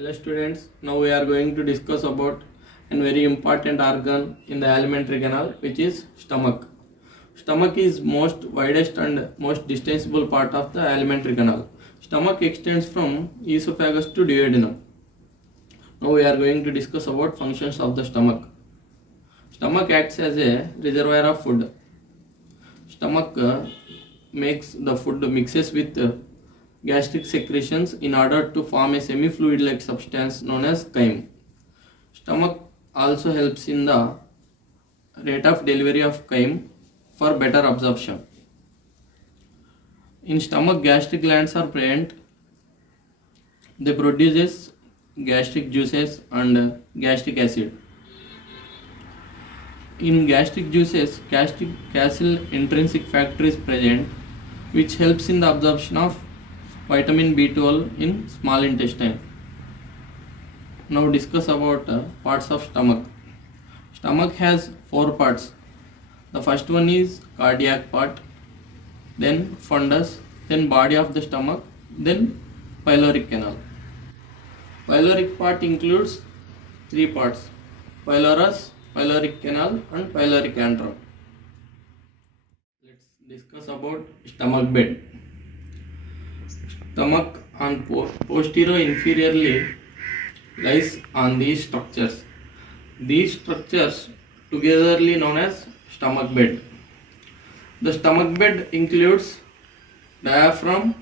Hello students, now we are going to discuss about a very important organ in the alimentary canal, which is stomach. Stomach is most widest and most distensible part of the alimentary canal. Stomach extends from esophagus to duodenum. Now we are going to discuss about functions of the stomach. Stomach acts as a reservoir of food. Stomach makes the food mixes with gastric secretions in order to form a semi-fluid like substance known as chyme. Stomach also helps in the rate of delivery of chyme for better absorption. In stomach, gastric glands are present. They produce gastric juices and gastric acid. In gastric juices, gastric acid intrinsic factor is present, which helps in the absorption of vitamin B12 in small intestine. Now discuss about parts of stomach. Stomach has 4 parts. The first one is cardiac part, then fundus, then body of the stomach, then pyloric canal. Pyloric part includes 3 parts: pylorus, pyloric canal and pyloric antrum. Let's discuss about stomach bed. Stomach on posterior inferiorly lies on these structures. These structures togetherly known as stomach bed. The stomach bed includes diaphragm,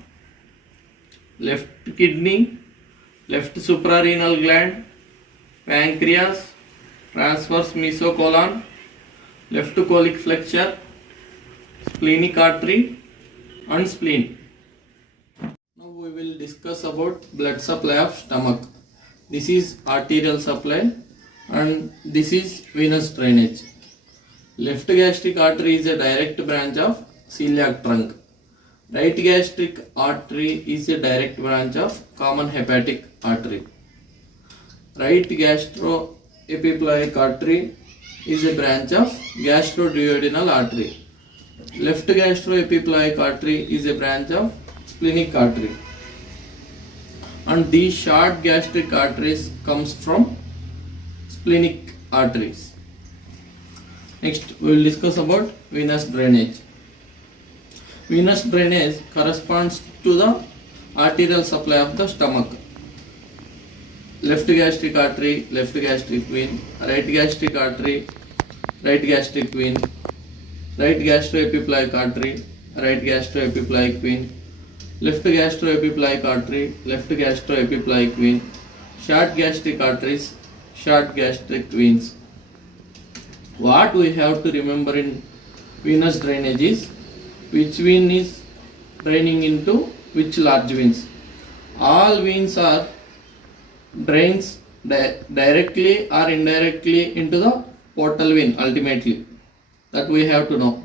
left kidney, left suprarenal gland, pancreas, transverse mesocolon, left colic flexure, splenic artery and spleen. Now we will discuss about blood supply of stomach. This is arterial supply and this is venous drainage. Left gastric artery is a direct branch of celiac trunk. Right gastric artery is a direct branch of common hepatic artery. Right gastroepiploic artery is a branch of gastroduodenal artery. Left gastroepiploic artery is a branch of splenic artery. And these short gastric arteries comes from splenic arteries. Next we will discuss about venous drainage. Venous drainage corresponds to the arterial supply of the stomach. Left gastric artery, left gastric vein, right gastric artery, right gastric vein, right gastroepiploic artery, right gastroepiploic vein, left gastroepiploic artery, left gastroepiploic vein, short gastric arteries, short gastric veins. What we have to remember in venous drainage is which vein is draining into which large veins. All veins are drains directly or indirectly into the portal vein ultimately. That we have to know.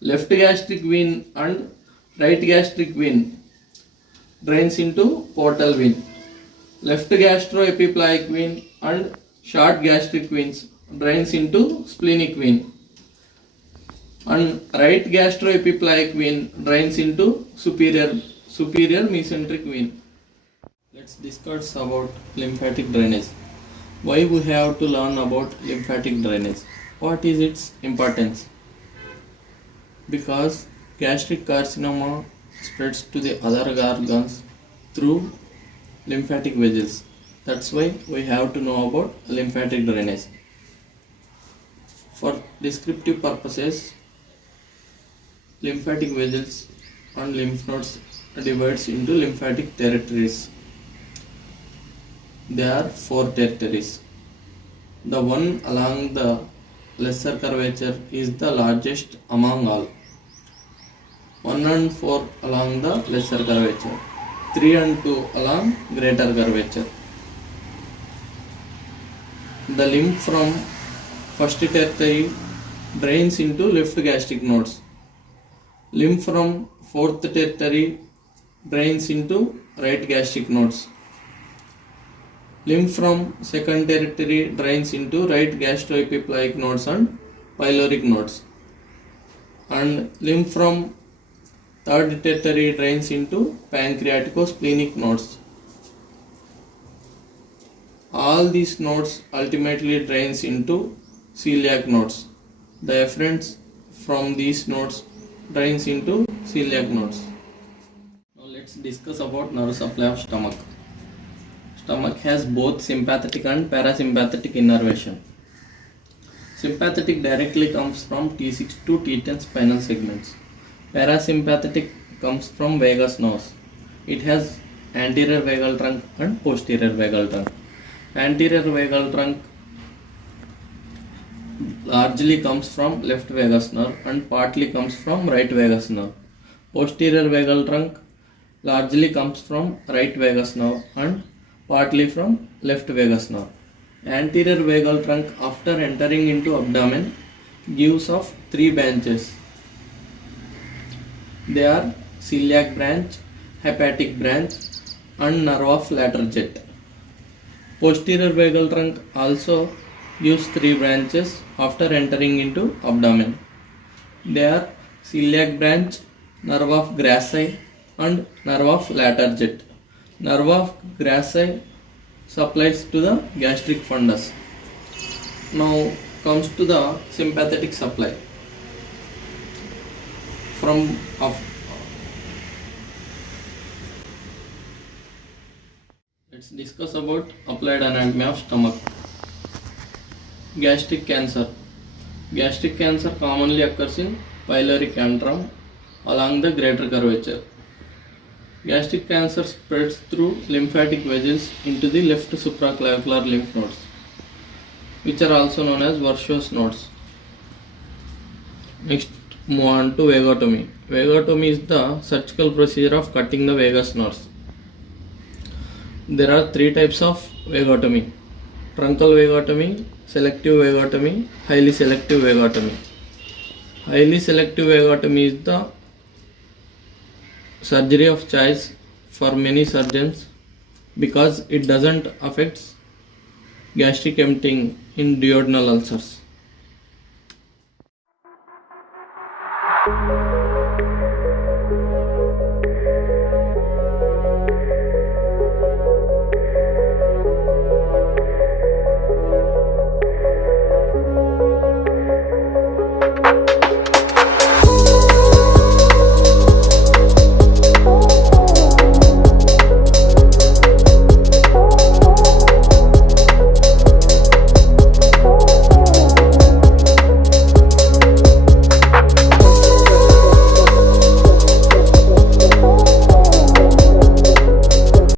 Left gastric vein and right gastric vein drains into portal vein. Left gastroepiploic vein and short gastric veins drains into splenic vein. And right gastroepiploic vein drains into superior mesenteric vein. Let's discuss about lymphatic drainage. Why we have to learn about lymphatic drainage? What is its importance? Because gastric carcinoma spreads to the other organs through lymphatic vessels. That's why we have to know about lymphatic drainage. For descriptive purposes, lymphatic vessels and lymph nodes divides into lymphatic territories. There are 4 territories. The one along the lesser curvature is the largest among all. 1 and 4 along the lesser curvature, 3 and 2 along greater curvature. The lymph from first territory drains into left gastric nodes. Lymph from fourth territory drains into right gastric nodes. Lymph from second territory drains into right gastroepiploic nodes and pyloric nodes. And lymph from third territory drains into pancreaticosplenic nodes. All these nodes ultimately drains into celiac nodes. The efferents from these nodes drains into celiac nodes. Now let's discuss about nerve supply of stomach. Stomach has both sympathetic and parasympathetic innervation. Sympathetic directly comes from T6 to T10 spinal segments. Parasympathetic comes from vagus nerves. It has anterior vagal trunk and posterior vagal trunk. Anterior vagal trunk largely comes from left vagus nerve and partly comes from right vagus nerve. Posterior vagal trunk largely comes from right vagus nerve and partly from left vagus nerve. Anterior vagal trunk after entering into abdomen gives off three branches. They are celiac branch, hepatic branch and nerve of lateral jet. Posterior vagal trunk also gives three branches after entering into abdomen. They are celiac branch, nerve of grassi and nerve of lateral jet. Nerve of grassi supplies to the gastric fundus. Now comes to the sympathetic supply. Let's discuss about applied anatomy of stomach. Gastric cancer. Gastric cancer commonly occurs in pylori antrum along the greater curvature. Gastric cancer spreads through lymphatic vessels into the left supraclavicular lymph nodes, which are also known as Virchow's nodes. Next, move on to vagotomy. Vagotomy is the surgical procedure of cutting the vagus nerves. There are three types of vagotomy: truncal vagotomy, selective vagotomy, highly selective vagotomy. Highly selective vagotomy is the surgery of choice for many surgeons because it doesn't affect gastric emptying in duodenal ulcers.